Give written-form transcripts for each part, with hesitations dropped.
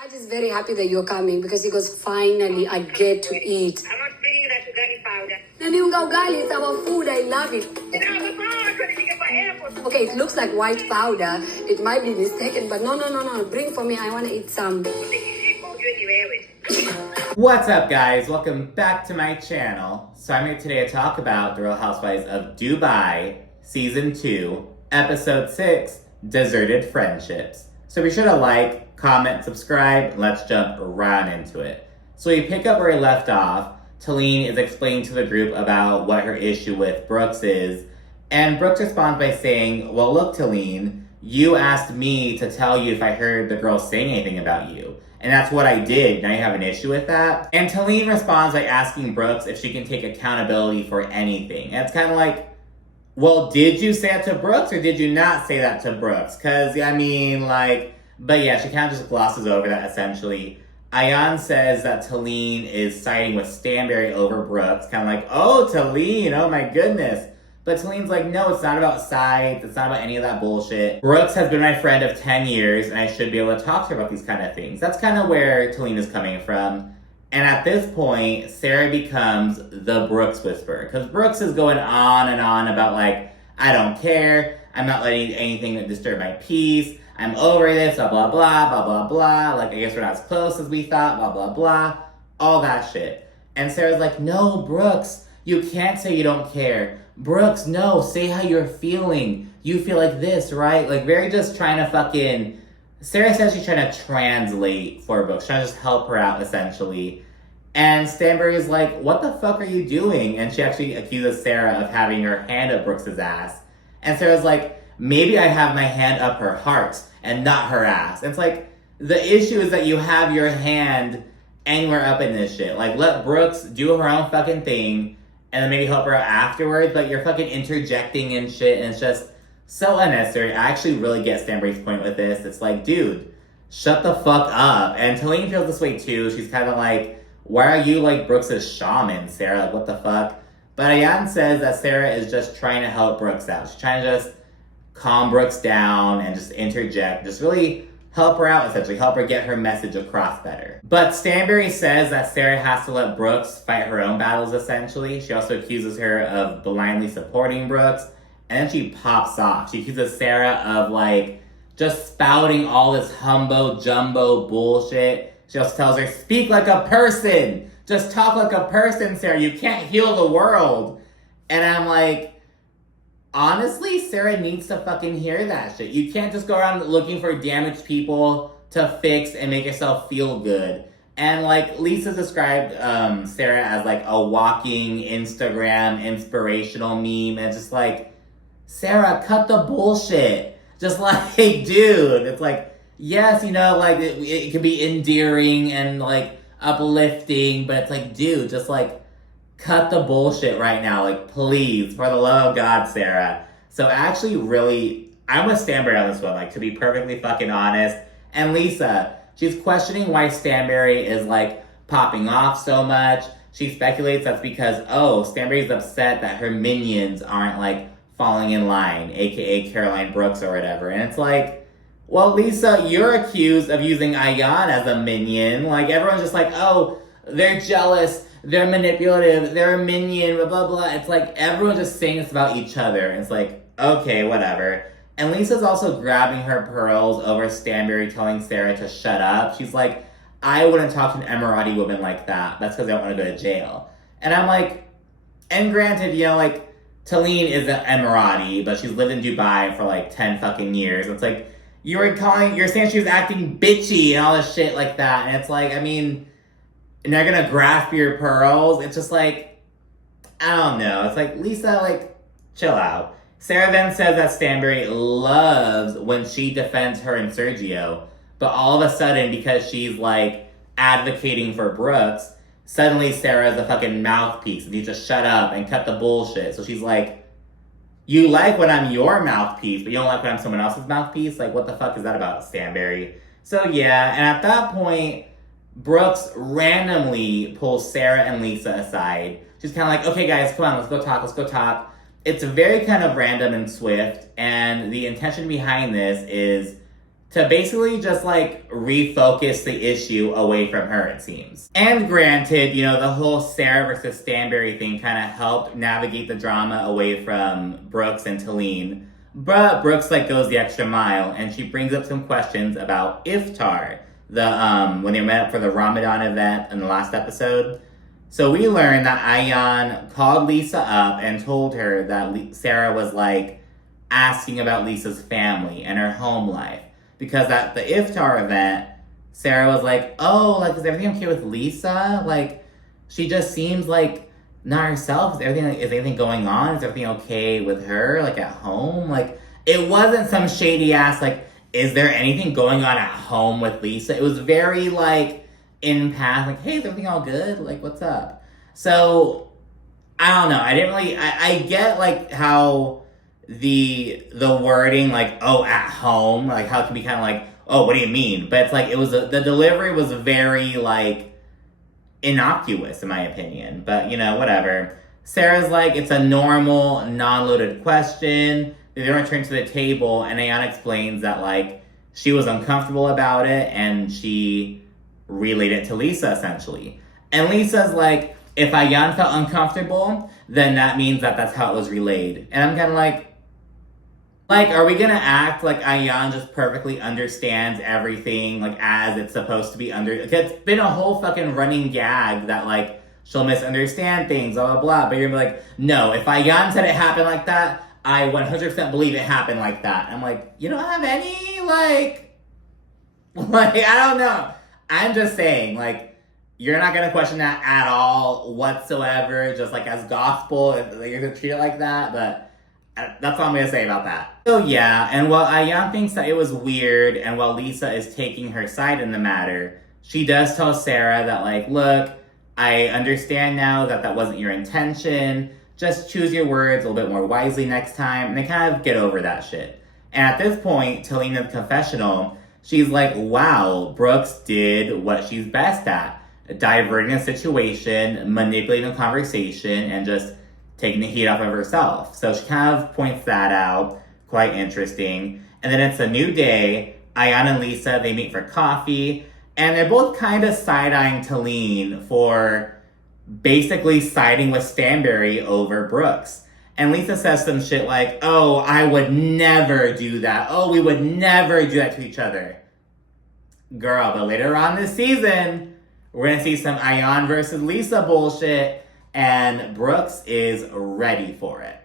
Dad is very happy that you're coming because he goes, finally, I get to eat. I'm not bringing that ugali powder. Naniunga ugali, it's our food. I love it. No, Okay, it looks like white powder. It might be mistaken, but no. Bring for me. I want to eat some. What's up, guys? Welcome back to my channel. So I'm here today to talk about The Real Housewives of Dubai, Season 2, Episode 6, Deserted Friendships. So be sure to like, comment, subscribe, and let's jump right into it. So we pick up where we left off. Talene is explaining to the group about what her issue with Brooks is, and Brooks responds by saying, well, look, Talene, you asked me to tell you if I heard the girl saying anything about you. And that's what I did. Now you have an issue with that? And Talene responds by asking Brooks if she can take accountability for anything. And it's kind of like, well, did you say that to Brooks or did you not say that to Brooks? Because, I mean, like, but yeah, she kind of just glosses over that essentially. Ayan says that Talene is siding with Stanbury over Brooks. Kind of like, oh, Talene, oh my goodness. But Talene's like, no, it's not about sides. It's not about any of that bullshit. Brooks has been my friend of 10 years, and I should be able to talk to her about these kind of things. That's kind of where Talene is coming from. And at this point, Sarah becomes the Brooks whisperer. Because Brooks is going on and on about, like, I don't care. I'm not letting anything disturb my peace. I'm over this, blah, blah, blah, blah, blah, blah. Like, I guess we're not as close as we thought, blah, blah, blah. All that shit. And Sarah's like, no, Brooks, you can't say you don't care. Brooks, no, say how you're feeling. You feel like this, right? Like, very just trying to fucking... Sarah says she's trying to translate for Brooks, trying to just help her out, essentially. And Stanbury is like, what the fuck are you doing? And she actually accuses Sarah of having her hand up Brooks's ass. And Sarah's like, maybe I have my hand up her heart and not her ass. And it's like, the issue is that you have your hand anywhere up in this shit. Like, let Brooks do her own fucking thing and then maybe help her out afterwards, but you're fucking interjecting and shit, and it's just so unnecessary. I actually really get Stanbury's point with this. It's like, dude, shut the fuck up. And Talene feels this way too. She's kind of like, why are you like Brooks' shaman, Sarah? Like, what the fuck? But Ayan says that Sarah is just trying to help Brooks out. She's trying to just calm Brooks down and just interject, just really help her out, essentially, help her get her message across better. But Stanbury says that Sarah has to let Brooks fight her own battles, essentially. She also accuses her of blindly supporting Brooks, and then she pops off. She accuses Sarah of, like, just spouting all this humbo-jumbo bullshit. She also tells her, speak like a person! Just talk like a person, Sarah. You can't heal the world. And I'm like, honestly, Sarah needs to fucking hear that shit. You can't just go around looking for damaged people to fix and make yourself feel good. And, like, Lesa described Sarah as, like, a walking Instagram inspirational meme. And it's just like, Sarah, cut the bullshit. Just like, dude, it's like, yes, you know, like, it can be endearing and, like, uplifting. But it's like, dude, just, like, cut the bullshit right now, like, please, for the love of God, Sarah. So actually, really, I'm with Stanbury on this one, like, to be perfectly fucking honest. And Lesa, she's questioning why Stanbury is, like, popping off so much. She speculates that's because, oh, Stanbury's upset that her minions aren't, like, falling in line, aka Caroline Brooks or whatever. And it's like, well, Lesa, you're accused of using Ayan as a minion. Like, everyone's just like, oh, they're jealous, they're manipulative, they're a minion, blah, blah, blah. It's like everyone's just saying this about each other. And it's like, okay, whatever. And Lisa's also grabbing her pearls over Stanbury telling Sarah to shut up. She's like, I wouldn't talk to an Emirati woman like that. That's because I don't want to go to jail. And I'm like, and granted, you know, like, Talene is an Emirati, but she's lived in Dubai for like 10 fucking years. It's like, you're saying she was acting bitchy and all this shit like that. And it's like, I mean, and they're gonna grasp your pearls. It's just like, I don't know. It's like, Lesa, like, chill out. Sarah then says that Stanbury loves when she defends her and Sergio, but all of a sudden, because she's, like, advocating for Brooks, suddenly Sarah's a fucking mouthpiece and needs to shut up and cut the bullshit. So she's like, you like when I'm your mouthpiece, but you don't like when I'm someone else's mouthpiece? Like, what the fuck is that about, Stanbury? So yeah, and at that point, Brooks randomly pulls Sarah and Lesa aside. She's kind of like, okay, guys, come on, let's go talk. It's very kind of random and swift, and the intention behind this is to basically just like refocus the issue away from her, it seems. And granted, you know, the whole Sarah versus Stanbury thing kind of helped navigate the drama away from Brooks and Talene. But Brooks like goes the extra mile, and she brings up some questions about iftar, when they met up for the Ramadan event in the last episode. So we learned that Ayan called Lesa up and told her that Sarah was like asking about Lisa's family and her home life. Because at the iftar event, Sarah was like, oh, like, is everything okay with Lesa? Like, she just seems like not herself. Is anything going on? Is everything okay with her, like, at home? Like, it wasn't some shady ass, like, is there anything going on at home with Lesa? It was very, like, in path, like, hey, is everything all good? Like, what's up? So, I don't know. I didn't really, I get, like, how the wording, like, oh, at home, like, how it can be kind of like, oh, what do you mean? But it's like, the delivery was very, like, innocuous, in my opinion. But, you know, whatever. Sarah's like, it's a normal, non-loaded question. They don't return to the table, and Ayan explains that, like, she was uncomfortable about it, and she relayed it to Lesa, essentially. And Lisa's like, if Ayan felt uncomfortable, then that means that that's how it was relayed. And I'm kind of like, are we gonna act like Ayan just perfectly understands everything, like, as it's supposed to be it's been a whole fucking running gag that, like, she'll misunderstand things, blah, blah, blah. But you're like, no, if Ayan said it happened like that, I 100% believe it happened like that. I'm like, you don't have any, like, I don't know. I'm just saying, like, you're not gonna question that at all whatsoever, just, like, as gospel, you're gonna treat it like that, but that's all I'm going to say about that. So yeah, and while Ayan thinks that it was weird, and while Lesa is taking her side in the matter, she does tell Sarah that, like, look, I understand now that that wasn't your intention. Just choose your words a little bit more wisely next time, and they kind of get over that shit. And at this point, Talene in the confessional, she's like, wow, Brooks did what she's best at. Diverting a situation, manipulating a conversation, and just taking the heat off of herself. So she kind of points that out. Quite interesting. And then it's a new day. Ayan and Lesa, they meet for coffee. And they're both kind of side-eyeing Talene for basically siding with Stanbury over Brooks. And Lesa says some shit like, oh, I would never do that. Oh, we would never do that to each other. Girl, but later on this season, we're going to see some Ayan versus Lesa bullshit. And Brooks is ready for it.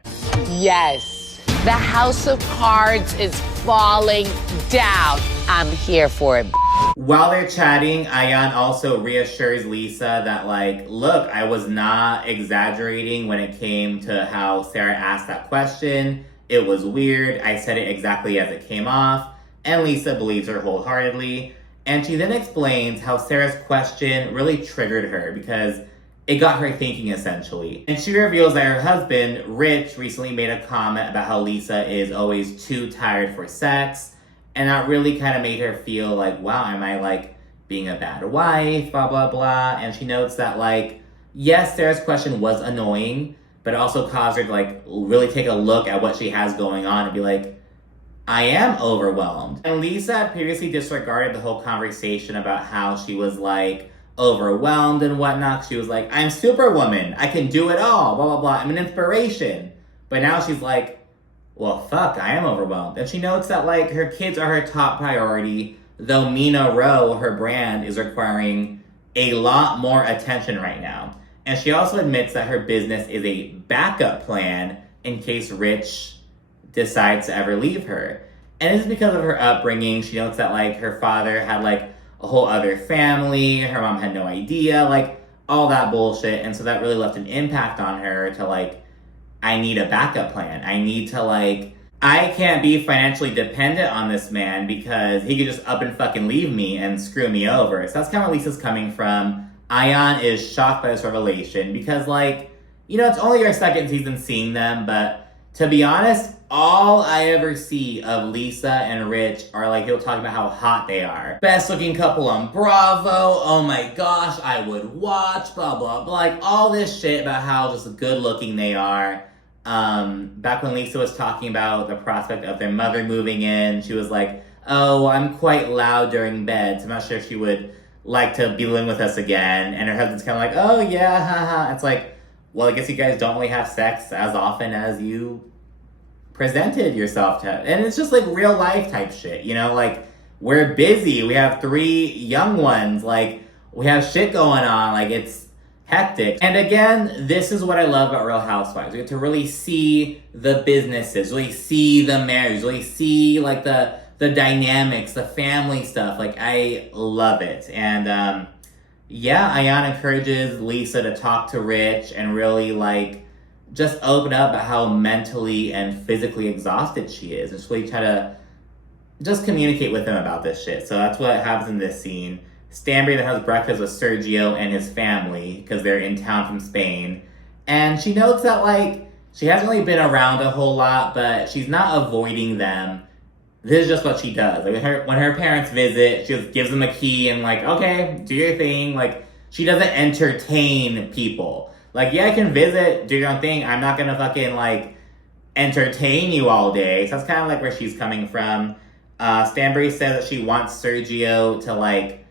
Yes, the house of cards is falling down. I'm here for it. While they're chatting, Ayan also reassures Lesa that, like, look, I was not exaggerating when it came to how Sarah asked that question. It was weird. I said it exactly as it came off. And Lesa believes her wholeheartedly. And she then explains how Sarah's question really triggered her because it got her thinking, essentially. And she reveals that her husband, Rich, recently made a comment about how Lesa is always too tired for sex. And that really kind of made her feel like, wow, am I, like, being a bad wife, blah, blah, blah. And she notes that, like, yes, Sarah's question was annoying, but it also caused her to, like, really take a look at what she has going on and be like, I am overwhelmed. And Lesa had previously disregarded the whole conversation about how she was, like, overwhelmed and whatnot. She was like, I'm Superwoman. I can do it all, blah, blah, blah. I'm an inspiration. But now she's like, well, fuck, I am overwhelmed. And she notes that, like, her kids are her top priority, though Mina Rowe, her brand, is requiring a lot more attention right now. And she also admits that her business is a backup plan in case Rich decides to ever leave her. And it's because of her upbringing. She notes that, like, her father had, like, a whole other family, her mom had no idea, like, all that bullshit. And so that really left an impact on her to, like, I need a backup plan. I need to, like, I can't be financially dependent on this man because he could just up and fucking leave me and screw me over. So that's kind of where Lisa's coming from. Ayan is shocked by this revelation because, like, you know, it's only our second season seeing them, but to be honest, all I ever see of Lesa and Rich are, like, he'll talk about how hot they are. Best looking couple on Bravo, oh my gosh, I would watch, blah, blah, blah. Like, all this shit about how just good looking they are. Back when Lesa was talking about the prospect of their mother moving in, she was like, oh, I'm quite loud during bed, so I'm not sure if she would like to be living with us again. And her husband's kind of like, oh yeah, haha. It's like, well, I guess you guys don't really have sex as often as you presented yourself to. And it's just like real life type shit, you know, like we're busy. We have 3 young ones. Like we have shit going on. Like it's hectic. And again, this is what I love about Real Housewives. We get to really see the businesses, really see the marriage, really see like the dynamics, the family stuff. Like I love it. And yeah, Ayan encourages Lesa to talk to Rich and really like just open up about how mentally and physically exhausted she is, and just really try to just communicate with him about this shit. So that's what happens in this scene. Stanbury then has breakfast with Sergio and his family because they're in town from Spain. And she notes that, like, she hasn't really been around a whole lot, but she's not avoiding them. This is just what she does. Like, when her parents visit, she just gives them a key and, like, okay, do your thing. Like, she doesn't entertain people. Like, yeah, I can visit, do your own thing. I'm not gonna fucking, like, entertain you all day. So that's kind of, like, where she's coming from. Stanbury says that she wants Sergio to, like,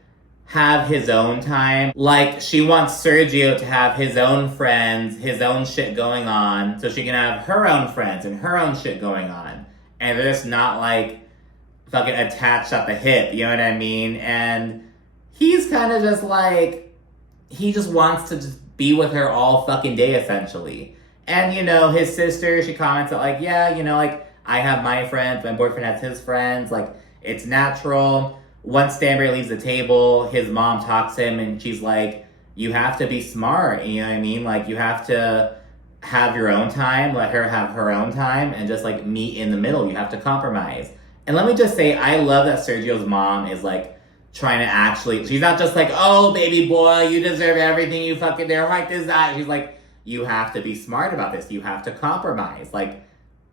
have his own time. Like, she wants Sergio to have his own friends, his own shit going on, so she can have her own friends and her own shit going on. And they're just not, like, fucking attached at the hip, you know what I mean? And he's kind of just, like, he just wants to just be with her all fucking day, essentially. And, you know, his sister, she comments that, like, yeah, you know, like, I have my friends, my boyfriend has his friends, like, it's natural. Once Stanbury leaves the table, his mom talks to him and she's like, you have to be smart, you know what I mean? Like, you have to have your own time, let her have her own time, and just, like, meet in the middle. You have to compromise. And let me just say, I love that Sergio's mom is, like, trying to actually, she's not just like, oh, baby boy, you deserve everything, you fucking, they're like this, that. She's like, you have to be smart about this. You have to compromise. Like,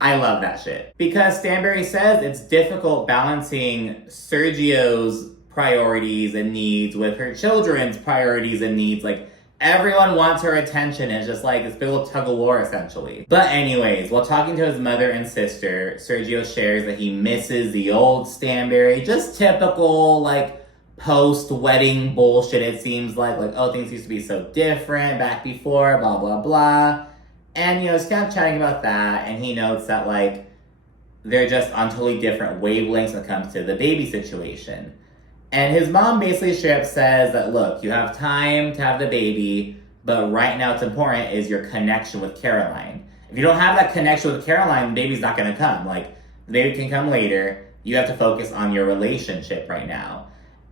I love that shit. Because Stanbury says it's difficult balancing Sergio's priorities and needs with her children's priorities and needs. Like, everyone wants her attention. It's just like this big old tug of war, essentially. But anyways, while talking to his mother and sister, Sergio shares that he misses the old Stanbury. Just typical, like, post-wedding bullshit, it seems like. Like, oh, things used to be so different back before, blah, blah, blah. And, you know, he's kind of chatting about that, and he notes that, like, they're just on totally different wavelengths when it comes to the baby situation. And his mom basically straight up says that, look, you have time to have the baby, but right now what's important is your connection with Caroline. If you don't have that connection with Caroline, the baby's not going to come. Like, the baby can come later. You have to focus on your relationship right now.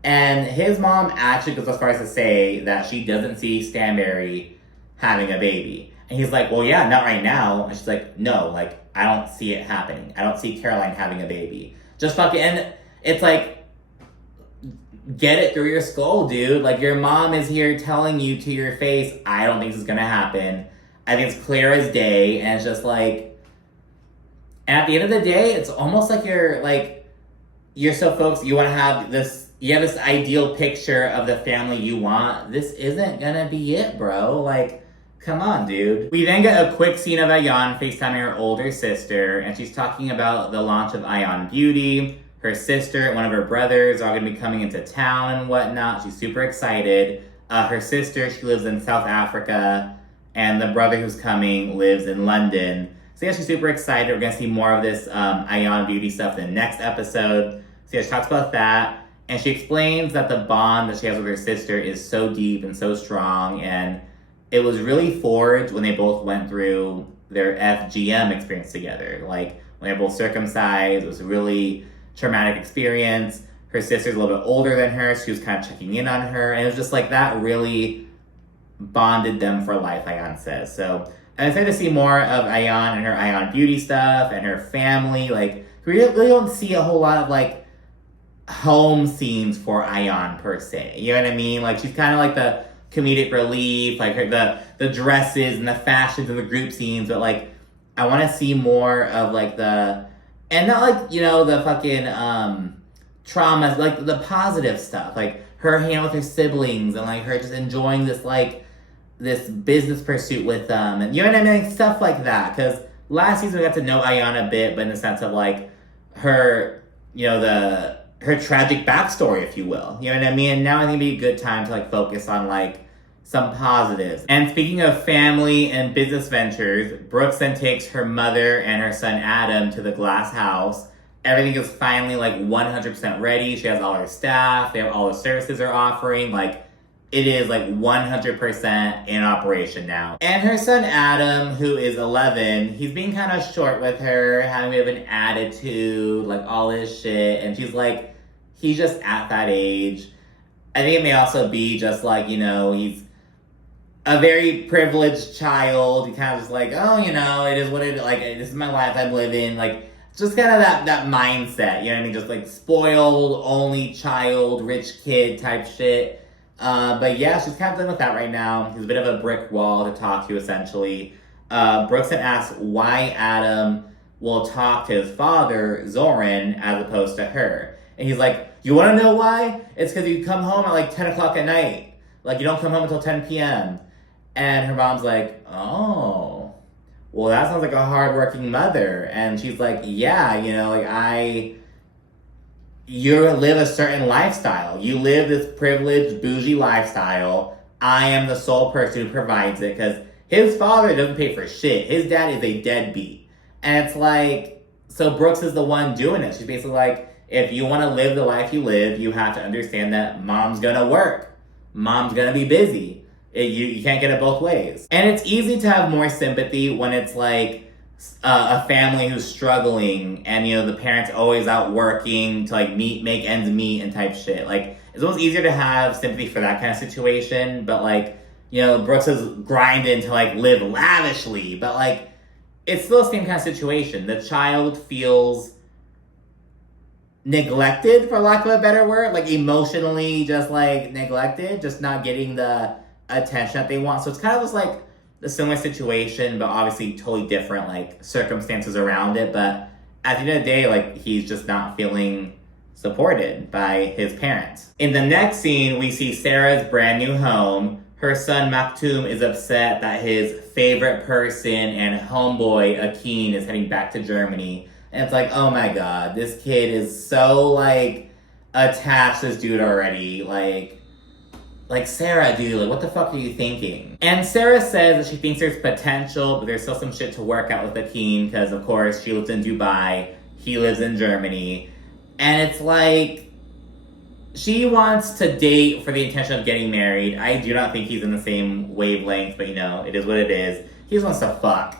And his mom actually goes as far as to say that she doesn't see Stanbury having a baby. And he's like, well, yeah, not right now. And she's like, no, like, I don't see it happening. I don't see Caroline having a baby. Just fucking, and it's like, get it through your skull, dude. Like, your mom is here telling you to your face, I don't think this is gonna happen. I think it's clear as day. And it's just like, and at the end of the day, it's almost like you're so focused, you wanna have this, you have this ideal picture of the family you want. This isn't gonna be it, bro. Like, come on, dude. We then get a quick scene of Ayan FaceTiming her older sister, and she's talking about the launch of Ayan Beauty. Her sister and one of her brothers are going to be coming into town and whatnot. She's super excited. Her sister, she lives in South Africa, and the brother who's coming lives in London. So yeah, she's super excited. We're going to see more of this Ayan Beauty stuff in the next episode. So yeah, she talks about that, and she explains that the bond that she has with her sister is so deep and so strong, and it was really forged when they both went through their FGM experience together. Like, when they were both circumcised, it was a really traumatic experience. Her sister's a little bit older than her, so she was kind of checking in on her, and it was just like that really bonded them for life, Ayan says. So I'm excited to see more of Ayan and her Ayan Beauty stuff and her family. Like, we really don't see a whole lot of, like, home scenes for Ayan, per se. You know what I mean? Like, she's kind of like the comedic relief, like the dresses and the fashions and the group scenes, but like I want to see more of like the, and not like, you know, the fucking traumas, like the positive stuff, like her hanging out with her siblings and like her just enjoying this, like, this business pursuit with them, and you know what I mean, like, stuff like that. Because last season we got to know Ayan a bit, but in the sense of like her, you know, the her tragic backstory, if you will. You know what I mean? And now I think it'd be a good time to like focus on like some positives. And speaking of family and business ventures, Brooks then takes her mother and her son Adam to the glass house. Everything is finally like 100% ready. She has all her staff. They have all the services they're offering. Like, it is like 100% in operation now. And her son Adam, who is 11, he's being kind of short with her, having a bit of an attitude, like all his shit. And she's like, he's just at that age. I think it may also be just like, you know, he's a very privileged child. He kind of just like, oh, you know, it is what it is. Like, this is my life I'm living. Like, just kind of that mindset, you know what I mean? Just like spoiled, only child, rich kid type shit. But yeah, she's kind of dealing with that right now. He's a bit of a brick wall to talk to, essentially. Brooks then asks why Adam will talk to his father, Zoran, as opposed to her. And he's like, you want to know why? It's because you come home at like 10 o'clock at night. Like, you don't come home until 10 p.m. And her mom's like, oh, well, that sounds like a hardworking mother. And she's like, yeah, you know, like you live a certain lifestyle. You live this privileged, bougie lifestyle. I am the sole person who provides it because his father doesn't pay for shit. His dad is a deadbeat. And it's like, so Brooks is the one doing it. She's basically like, if you want to live the life you live, you have to understand that mom's going to work. Mom's going to be busy. You can't get it both ways. And it's easy to have more sympathy when it's like a family who's struggling and, you know, the parents always out working to like make ends meet and type shit. Like, it's almost easier to have sympathy for that kind of situation. But like, you know, Brooks is grinding to like live lavishly. But like, it's still the same kind of situation. The child feels neglected, for lack of a better word. Like, emotionally just like neglected, just not getting the attention that they want. So it's kind of just like a similar situation, but obviously totally different like circumstances around it. But at the end of the day, like, he's just not feeling supported by his parents. In the next scene, we see Sarah's brand new home. Her son Maktoum is upset that his favorite person and homeboy Akin is heading back to Germany. And it's like, oh my god, this kid is so like attached to this dude already. Like, Sarah, dude, like, what the fuck are you thinking? And Sarah says that she thinks there's potential, but there's still some shit to work out with Akin, because, of course, she lives in Dubai, he lives in Germany. And it's like, she wants to date for the intention of getting married. I do not think he's in the same wavelength, but, you know, it is what it is. He just wants to fuck.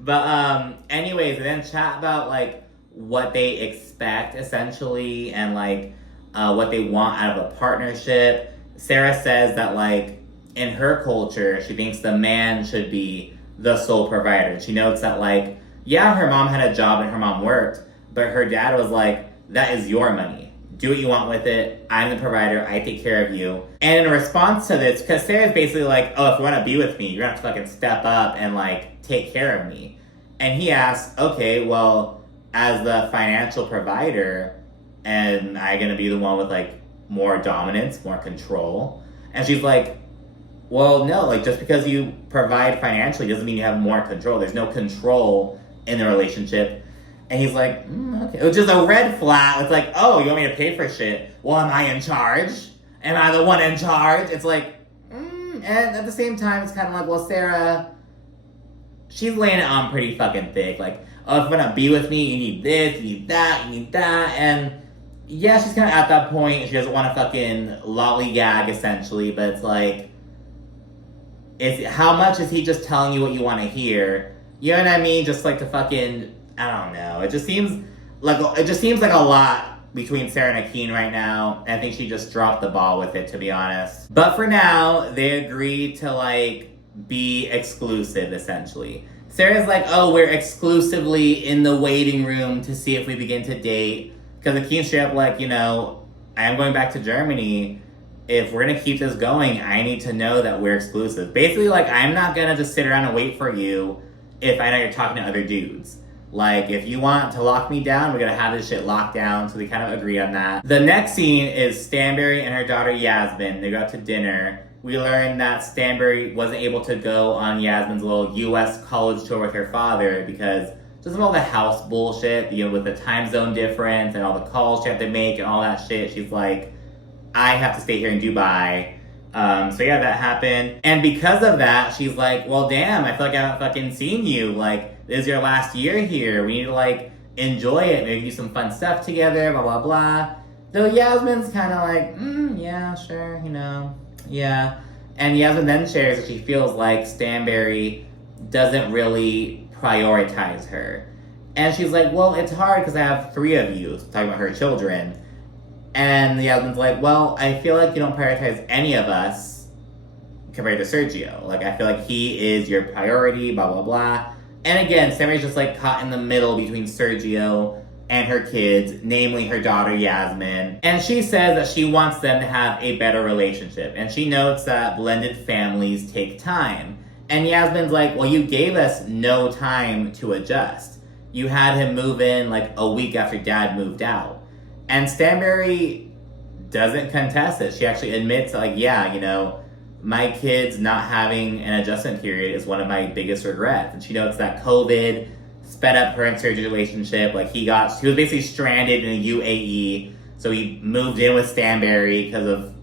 But, anyways, they then chat about, like, what they expect, essentially, and, like, what they want out of a partnership. Sarah says that, like, in her culture, she thinks the man should be the sole provider. She notes that, like, yeah, her mom had a job and her mom worked, but her dad was like, that is your money. Do what you want with it. I'm the provider. I take care of you. And in response to this, because Sarah's basically like, oh, if you want to be with me, you're going to have to fucking step up and, like, take care of me. And he asks, okay, well, as the financial provider, and I'm going to be the one with, like, more dominance, more control. And she's like, well, no, like, just because you provide financially doesn't mean you have more control. There's no control in the relationship. And he's like, okay. Which is a red flag. It's like, oh, you want me to pay for shit? Well, am I in charge? Am I the one in charge? It's like, and at the same time, it's kind of like, well, Sarah, she's laying it on pretty fucking thick. Like, oh, if you want to be with me, you need this, you need that, you need that. And yeah, she's kind of at that point. She doesn't want to fucking lollygag, essentially. But it's like, how much is he just telling you what you want to hear? You know what I mean? Just like to fucking, I don't know. It just seems like a lot between Sarah and Akin right now. I think she just dropped the ball with it, to be honest. But for now, they agree to, like, be exclusive, essentially. Sarah's like, oh, we're exclusively in the waiting room to see if we begin to date. Because Akin's straight up like, you know, I'm going back to Germany. If we're going to keep this going, I need to know that we're exclusive. Basically, like, I'm not going to just sit around and wait for you if I know you're talking to other dudes. Like, if you want to lock me down, we're going to have this shit locked down. So they kind of agree on that. The next scene is Stanbury and her daughter Yasmin. They go out to dinner. We learn that Stanbury wasn't able to go on Yasmin's little U.S. college tour with her father because just all the house bullshit, you know, with the time zone difference and all the calls she had to make and all that shit. She's like, I have to stay here in Dubai. So yeah, that happened. And because of that, she's like, well, damn, I feel like I haven't fucking seen you. Like, this is your last year here. We need to, like, enjoy it. Maybe do some fun stuff together, blah, blah, blah. Though Yasmin's kind of like, yeah, sure, you know, yeah. And Yasmin then shares that she feels like Stanbury doesn't really prioritize her. And she's like, well, it's hard because I have 3 of you, talking about her children. And Yasmin's like, well, I feel like you don't prioritize any of us compared to Sergio. Like, I feel like he is your priority, blah, blah, blah. And again, Stanbury's just like caught in the middle between Sergio and her kids, namely her daughter Yasmin. And she says that she wants them to have a better relationship. And she notes that blended families take time. And Yasmin's like, well, you gave us no time to adjust. You had him move in like a week after Dad moved out. And Stanbury doesn't contest it. She actually admits, like, yeah, you know, my kids not having an adjustment period is one of my biggest regrets. And she notes that COVID sped up her and Sergio's relationship. Like, he was basically stranded in the UAE. So he moved in with Stanbury because of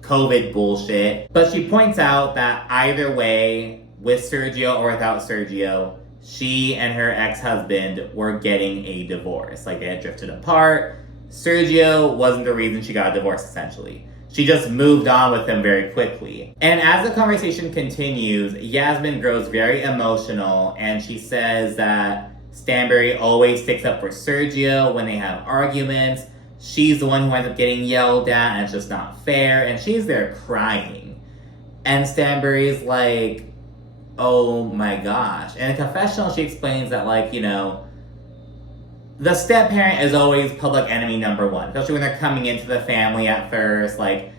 COVID bullshit. But she points out that either way, with Sergio or without Sergio, she and her ex-husband were getting a divorce. Like, they had drifted apart. Sergio wasn't the reason she got a divorce, essentially. She just moved on with him very quickly. And as the conversation continues, Yasmin grows very emotional, and she says that Stanbury always sticks up for Sergio when they have arguments. She's the one who ends up getting yelled at, and it's just not fair, and she's there crying. And Stanbury's like, oh my gosh. In a confessional, she explains that, like, you know, the step-parent is always public enemy number 1, especially when they're coming into the family at first. Like,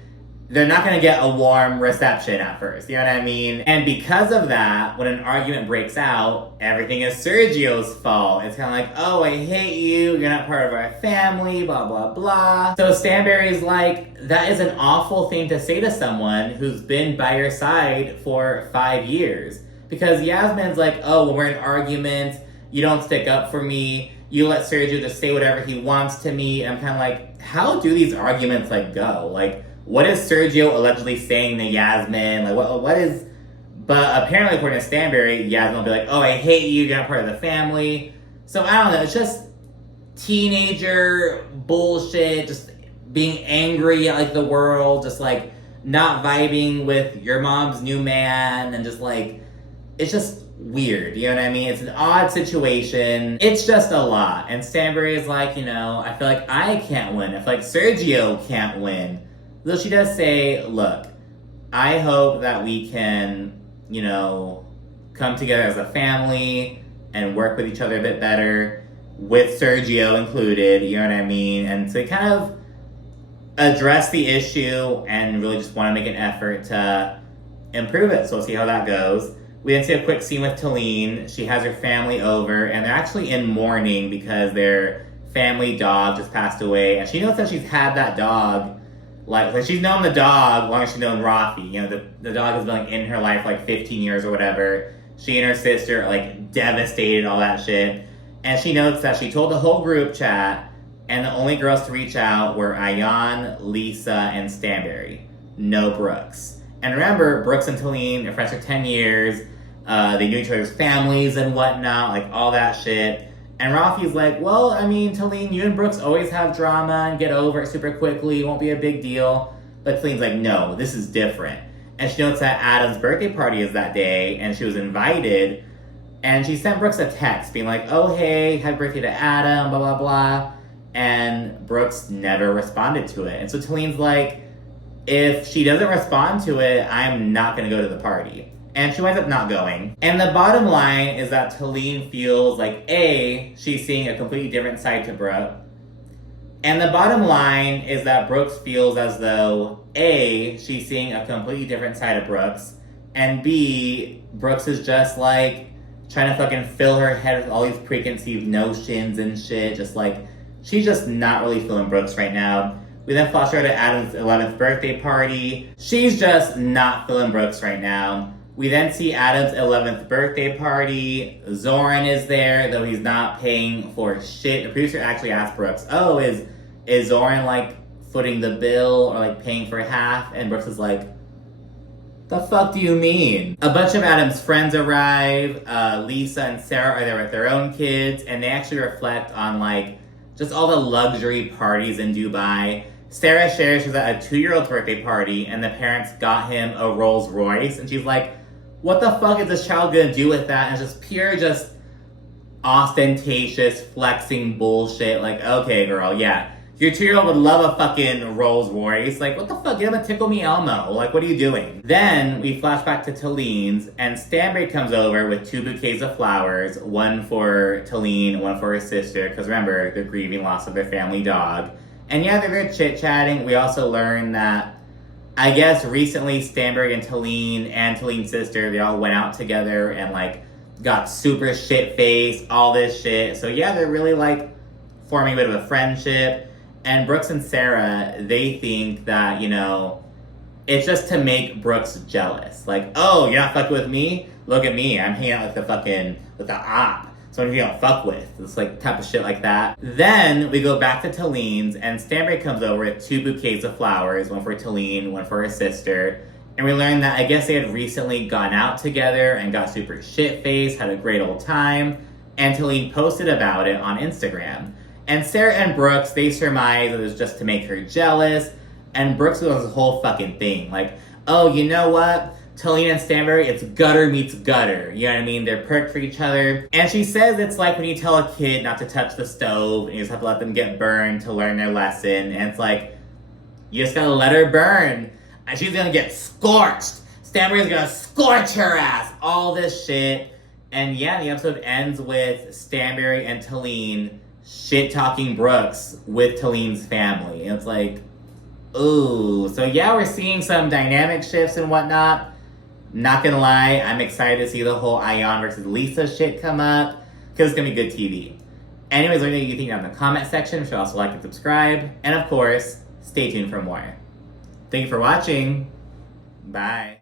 they're not going to get a warm reception at first, you know what I mean? And because of that, when an argument breaks out, everything is Sergio's fault. It's kind of like, oh, I hate you, you're not part of our family, blah, blah, blah. So Stanbury's like, that is an awful thing to say to someone who's been by your side for 5 years. Because Yasmin's like, oh, when we're in arguments, you don't stick up for me. You let Sergio just say whatever he wants to me. And I'm kind of like, how do these arguments, like, go? Like, what is Sergio allegedly saying to Yasmin? Like, what is... But apparently, according to Stanbury, Yasmin will be like, oh, I hate you, you're not part of the family. So, I don't know, it's just teenager bullshit, just being angry at, like, the world, just, like, not vibing with your mom's new man, and just, like, it's just weird, you know what I mean? It's an odd situation. It's just a lot. And Stanbury is like, you know, I feel like I can't win. I feel like Sergio can't win. Though she does say, look, I hope that we can, you know, come together as a family and work with each other a bit better, with Sergio included, you know what I mean? And to kind of address the issue and really just want to make an effort to improve it. So we'll see how that goes. We then see a quick scene with Talene. She has her family over, and they're actually in mourning because their family dog just passed away. And she knows that she's had that dog, like she's known the dog as long as she's known Rafi. You know, the dog has been, like, in her life, like, 15 years or whatever. She and her sister are, like, devastated, all that shit. And she notes that she told the whole group chat, and the only girls to reach out were Ayan, Lesa, and Stanbury. No Brooks. And remember, Brooks and Talene are friends for 10 years. They knew each other's families and whatnot, like, all that shit. And Rafi's like, well, I mean, Talene, you and Brooks always have drama and get over it super quickly. It won't be a big deal. But Talene's like, no, this is different. And she notes that Adam's birthday party is that day, and she was invited. And she sent Brooks a text being like, oh, hey, happy birthday to Adam, blah, blah, blah. And Brooks never responded to it. And so Talene's like, if she doesn't respond to it, I'm not going to go to the party. And she winds up not going. And the bottom line is that Talene feels like, A, she's seeing a completely different side to Brooke. And the bottom line is that Brooks feels as though, A, she's seeing a completely different side of Brooks. And B, Brooks is just, like, trying to fucking fill her head with all these preconceived notions and shit. Just, like, she's just not really feeling Brooks right now. We then flash her to Adam's 11th birthday party. She's just not feeling Brooks right now. We then see Adam's 11th birthday party. Zoran is there, though he's not paying for shit. The producer actually asked Brooks, oh, is Zoran like footing the bill or like paying for half? And Brooks is like, the fuck do you mean? A bunch of Adam's friends arrive. Lesa and Sarah are there with their own kids, and they actually reflect on like just all the luxury parties in Dubai. Sarah shares she was at a 2-year-old's birthday party, and the parents got him a Rolls Royce, and she's like, what the fuck is this child gonna do with that? And it's just pure, just ostentatious, flexing bullshit. Like, okay, girl, yeah. Your 2-year-old would love a fucking Rolls Royce. Like, what the fuck? Get him a Tickle Me Elmo. Like, what are you doing? Then we flash back to Talene's, and Stanbury comes over with 2 bouquets of flowers, one for Talene, one for her sister, because remember, they're grieving loss of their family dog. And yeah, they're there chit-chatting. We also learn that, I guess recently Stanbury and Talene's sister, they all went out together and like got super shit-faced, all this shit. So yeah, they're really like forming a bit of a friendship. And Brooks and Sarah, they think that, you know, it's just to make Brooks jealous. Like, oh, you're not fucking with me? Look at me, I'm hanging out with the op. Someone you don't fuck with. It's like type of shit like that. Then we go back to Talene's, and Stanbury comes over with 2 bouquets of flowers, one for Talene, one for her sister. And we learn that I guess they had recently gone out together and got super shit-faced, had a great old time, and Talene posted about it on Instagram. And Sarah and Brooks, they surmise it was just to make her jealous, and Brooks was this whole fucking thing. Like, oh, you know what? Talene and Stanbury, it's gutter meets gutter. You know what I mean? They're perked for each other. And she says it's like when you tell a kid not to touch the stove and you just have to let them get burned to learn their lesson. And it's like, you just gotta let her burn. And she's gonna get scorched. Stanbury's gonna scorch her ass. All this shit. And yeah, the episode ends with Stanbury and Talene shit-talking Brooks with Talene's family. And it's like, ooh. So yeah, we're seeing some dynamic shifts and whatnot. Not gonna lie, I'm excited to see the whole Ayan versus Lesa shit come up, because it's gonna be good TV. Anyways, let me know what you think down in the comment section. You should also like and subscribe. And of course, stay tuned for more. Thank you for watching. Bye.